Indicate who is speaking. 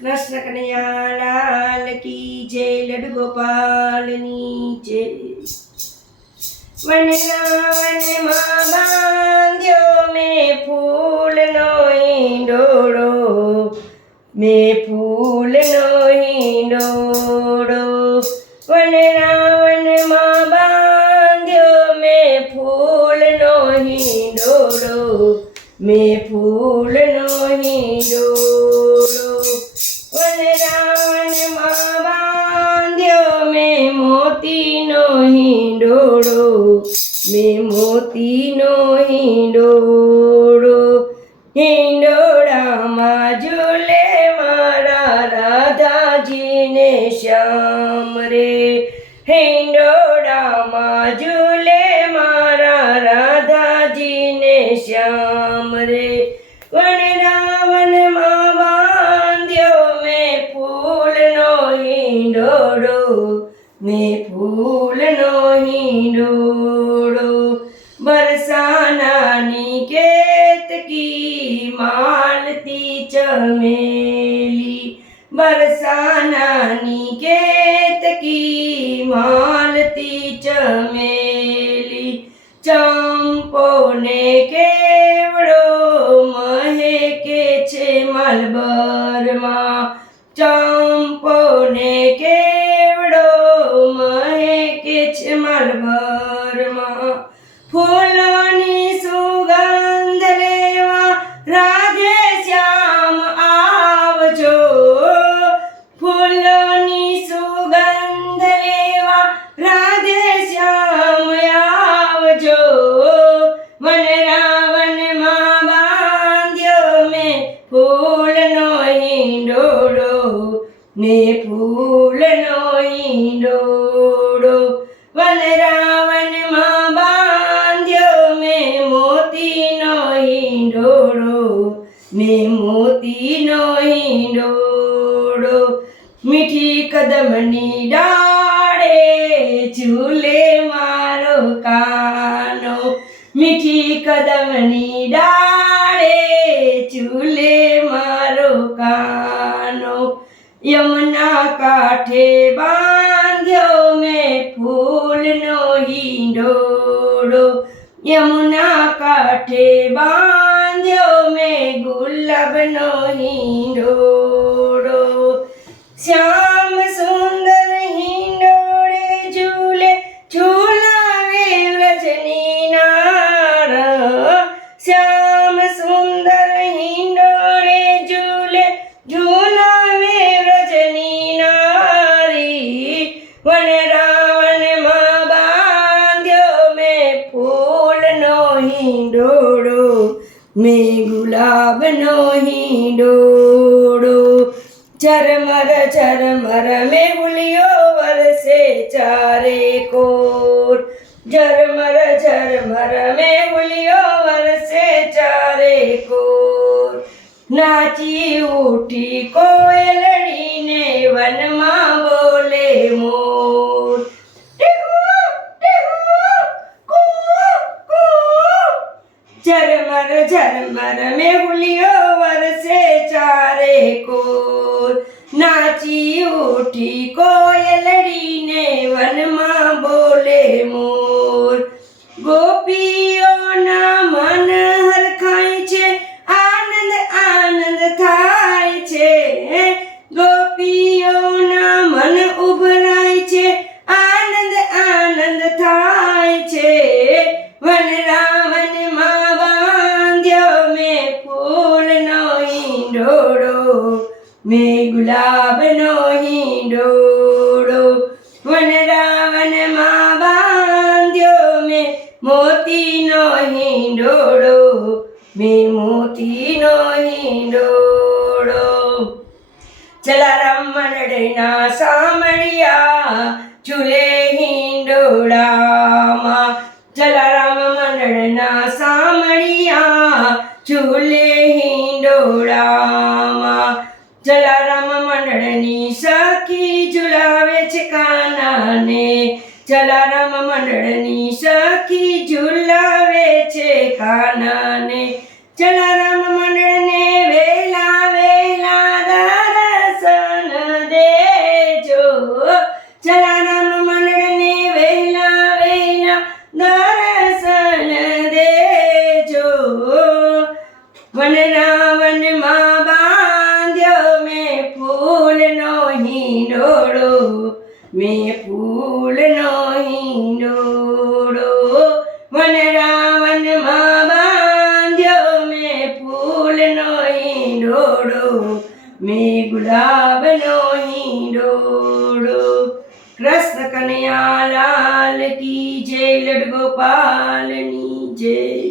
Speaker 1: કૃષ્ણ કનૈયા લાલ કી જય. લડુ ગોપાલની જય વનરાવનમાં બાંધ્યો મેં ફૂલનો હિંડોળો, મેં ફૂલનો હિંડોળો. વનરાવનમાં બાંધ્યો મેં ફૂલનો હિંડોળો, મેં ફૂલનો હિંડોળો. હિંડોળો મેં મોતીનો હિંડોળો. હિંડોળામાં ઝૂલે મારા રાધાજીને શ્યામ રે. હિંડોળામાં મેં ફૂલનો હિંડોળો બરસાનાની કેતકી માલતી ચમેલી. બરસાનાની કેતકી માલતી ચમેલી. ચંપો ને કેવડો મહેકે છે મલબરમાં મહેકે ફૂલોની સુગંધ લેવા રાધે શ્યામ આવજો. ફૂલોની સુગંધ લેવા રાધે શ્યામ આવજો. વનરાવનમાં બાંધ્યો મેં ફૂલનો હિંડોળો. ને કદમની ડાળે ઝૂલે મારો કાનો. મીઠી કદમની ડાળે ઝૂલે મારો કાનો. યમુના કાંઠે બાંધ્યો મેં ફૂલનો હિંડોળો. યમુના કાંઠે બાંધ્યો મેં ગુલાબનો હિંડોળો. શ્યામ ગુલાબનો હિંડોળો ચરમર ચરમર મેં ભૂલ્યો વરસે ચારે કોર ઝરમર ઝરમર મેં ભૂલ્યો વરસે ચારે કોર નાચી ઉઠી કોયલડીને વનમાં બોલે મોર ટીહુ, ટીહુ, કૂ, કૂ. ઝરમર રમે મેં ગુલાબનો હિંડોળો વનરાવનમાં બાંધ્યો મેં મોતીનો હિંડોળો, મેં મોતીનો હિંડોળો. જલારામ મંડળના સામળિયા ચૂલે હિંડોળામાં. જલારામ મંડળના સામળિયા ચૂલે હિંડોળા મંડળની સખી ઝુલાવે છે કાનાને. જલારામ મંડળની સખી ઝુલાવે છે કાનાને. જલારામ ફૂલનો હિંડોળો વનરાવનમાં બાંધ્યો મેં ફૂલનો હિંડોળો મેં ગુલાબનો હિંડોળો કૃષ્ણ કનૈયા લાલ કી જય લડ ગોપાલની જય.